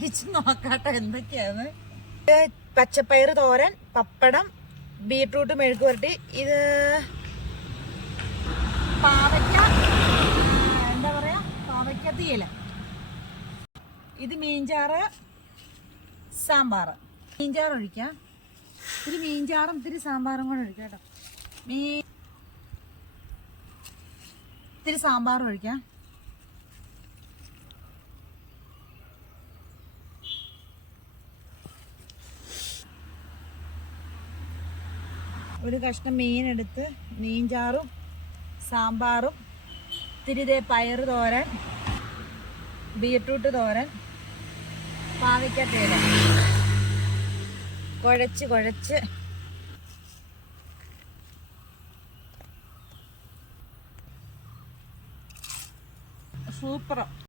കഴിച്ചു നോക്കാട്ടോ എന്തൊക്കെയാണ്. പച്ചപ്പയറ് തോരൻ, പപ്പടം, ബീട്രൂട്ട് മെഴുക്ക് പുരട്ടി, ഇത് പാവയ്ക്ക, എന്താ പറയാ, പാവയ്ക്ക തീയല, ഇത് മീൻചാറ്, സാമ്പാർ. മീൻചാറ് ഒഴിക്കാം, ഇത്തിരി മീൻചാറും ഇത്തിരി സാമ്പാറും കൂടെ ഒഴിക്കാം കേട്ടോ. ഇത്തിരി സാമ്പാറും ഒഴിക്കാം. ഒരു കഷ്ണം മീനെടുത്ത് മീൻചാറും സാമ്പാറും ഇത്തിരി പയറ് തോരൻ, ബീട്രൂട്ട് തോരൻ, പാവയ്ക്ക തേയില കുഴച്ച് സൂപ്പർ.